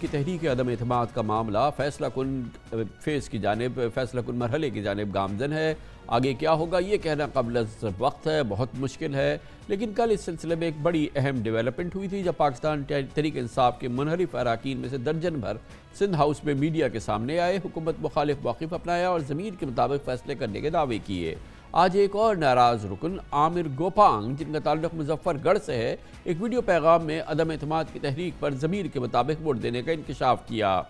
کی تحریک عدم اعتماد کا معاملہ فیصلہ کن فیصلہ کن مرحلے کی جانب گامزن ہے۔ آگے کیا ہوگا یہ کہنا قبل از وقت ہے، بہت مشکل ہے، لیکن کل اس سلسلے میں ایک بڑی اہم ڈیولپمنٹ ہوئی تھی جب پاکستان تحریک انصاف کے منحرف اراکین میں سے درجن بھر سندھ ہاؤس میں میڈیا کے سامنے آئے، حکومت مخالف موقف اپنایا اور ضمیر کے مطابق فیصلے کرنے کے دعوے کیے۔ آج ایک اور ناراض رکن عامر گوپانگ، جن کا تعلق مظفر گڑھ سے ہے، ایک ویڈیو پیغام میں عدم اعتماد کی تحریک پر ضمیر کے مطابق ووٹ دینے کا انکشاف کیا۔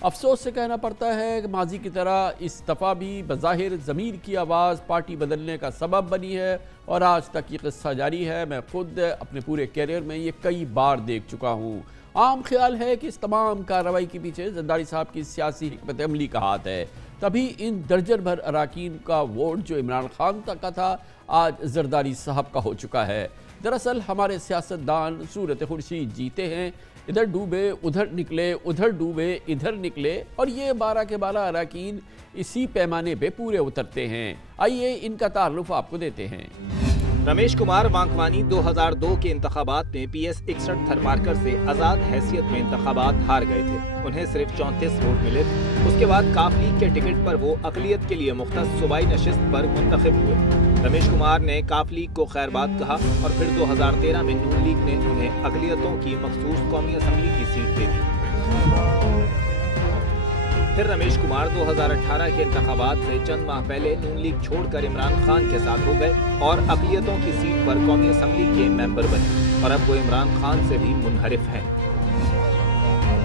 افسوس سے کہنا پڑتا ہے کہ ماضی کی طرح اس دفعہ بھی بظاہر ضمیر کی آواز پارٹی بدلنے کا سبب بنی ہے اور آج تک یہ قصہ جاری ہے۔ میں خود اپنے پورے کیریئر میں یہ کئی بار دیکھ چکا ہوں۔ عام خیال ہے کہ اس تمام کارروائی کے پیچھے زرداری صاحب کی سیاسی حکمت عملی کا ہاتھ ہے، تبھی ان درجن بھر اراکین کا ووٹ جو عمران خان تک کا تھا آج زرداری صاحب کا ہو چکا ہے۔ دراصل ہمارے سیاستدان صورت خورشید جیتے ہیں، ادھر ڈوبے ادھر نکلے، ادھر ڈوبے ادھر نکلے، اور یہ 12 کے 12 اراکین اسی پیمانے پہ پورے اترتے ہیں۔ آئیے ان کا تعارف آپ کو دیتے ہیں۔ رمیش کمار وانکوانی 2002 کے انتخابات میں پی ایس 61 تھرمارکر سے آزاد حیثیت میں انتخابات ہار گئے تھے۔ انہیں صرف 34 ووٹ ملے تھے۔ اس کے بعد کاف لیگ کے ٹکٹ پر وہ اقلیت کے لیے مختص صوبائی نشست پر منتخب ہوئے۔ رمیش کمار نے کاف لیگ کو خیر بات کہا اور پھر 2013 میں نون لیگ نے انہیں اقلیتوں کی مخصوص قومی اسمبلی کی سیٹ دے دی۔ پھر رمیش کمار 2018 کے انتخابات سے چند ماہ پہلے نون لیگ چھوڑ کر عمران خان کے ساتھ ہو گئے اور اقلیتوں کی سیٹ پر قومی اسمبلی کے ممبر بنے، اور اب وہ عمران خان سے بھی منحرف ہیں۔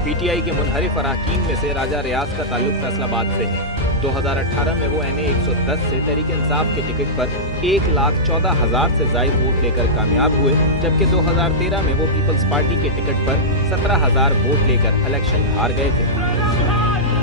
پی ٹی آئی کے منحرف اراکین میں سے راجہ ریاض کا تعلق فیصل آباد سے ہے۔ 2018 میں وہ NA 110 سے تحریک انصاف کے ٹکٹ پر 1,14,000 سے زائد ووٹ لے کر کامیاب ہوئے، جبکہ 2013 میں وہ پیپلز پارٹی کے ٹکٹ پر 17,000 ووٹ لے کر الیکشن ہار گئے تھے۔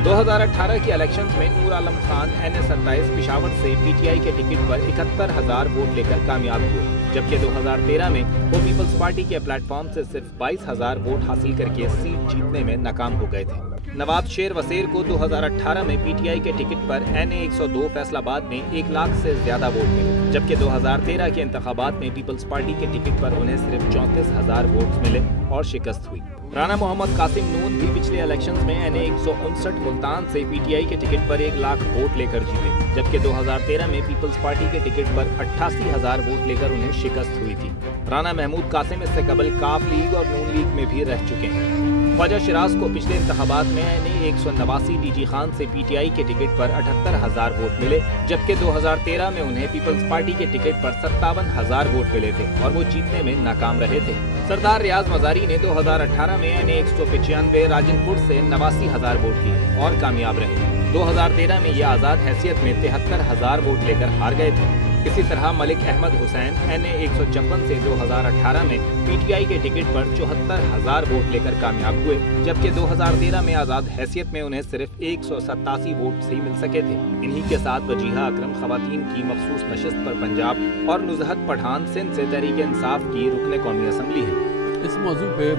2018 کے الیکشنز میں نور عالم خان NA 27 پشاور سے پی ٹی آئی کے ٹکٹ پر 71,000 ووٹ لے کر کامیاب ہوئے، جبکہ 2013 میں وہ پیپلز پارٹی کے پلیٹ فارم سے صرف 22,000 ووٹ حاصل کر کے سیٹ جیتنے میں ناکام ہو گئے تھے۔ نواب شیر وسیر کو 2018 میں پی ٹی آئی کے ٹکٹ پر NA 102 فیصل آباد میں 1 لاکھ سے زیادہ ووٹ ملے، جبکہ 2013 کے انتخابات میں پیپلز پارٹی کے ٹکٹ پر انہیں صرف 34,000 ووٹس ملے اور شکست ہوئی۔ رانا محمد قاسم نون بھی پچھلے الیکشنز میں NA 159 ملتان سے پی ٹی آئی کے ٹکٹ پر 1 لاکھ ووٹ لے کر جیتے، جبکہ 2013 میں پیپلز پارٹی کے ٹکٹ پر 88,000 ووٹ لے کر انہیں شکست ہوئی تھی۔ رانا محمود قاسم اس سے قبل کاف لیگ اور نون لیگ میں بھی رہ چکے ہیں۔ خواجہ شیراز کو پچھلے انتخابات میں NA 189 ڈی جی خان سے پی ٹی آئی کے ٹکٹ پر 78,000 ووٹ ملے، جبکہ 2013 میں انہیں پیپلز پارٹی کے ٹکٹ پر 57,000 ووٹ ملے تھے اور وہ جیتنے میں ناکام رہے تھے۔ سردار ریاض مزاری نے 2018 میں NA 195 راجن پور سے 89,000 ووٹ لیے اور کامیاب رہے۔ 2013 میں یہ آزاد حیثیت میں 73,000 ووٹ لے کر ہار گئے تھے۔ اسی طرح ملک احمد حسین NA 156 سے 2018 میں پی ٹی آئی کے ٹکٹ پر 74,000 ووٹ لے کر کامیاب ہوئے، جبکہ 2013 میں آزاد حیثیت میں انہیں صرف 187 ووٹ ہی مل سکے تھے۔ انہی کے ساتھ وجیہہ اکرم خواتین کی مخصوص نشست پر پنجاب اور نزہت پٹھان سندھ سے تحریک انصاف کی رکن قومی اسمبلی ہے۔ اس موضوع پہ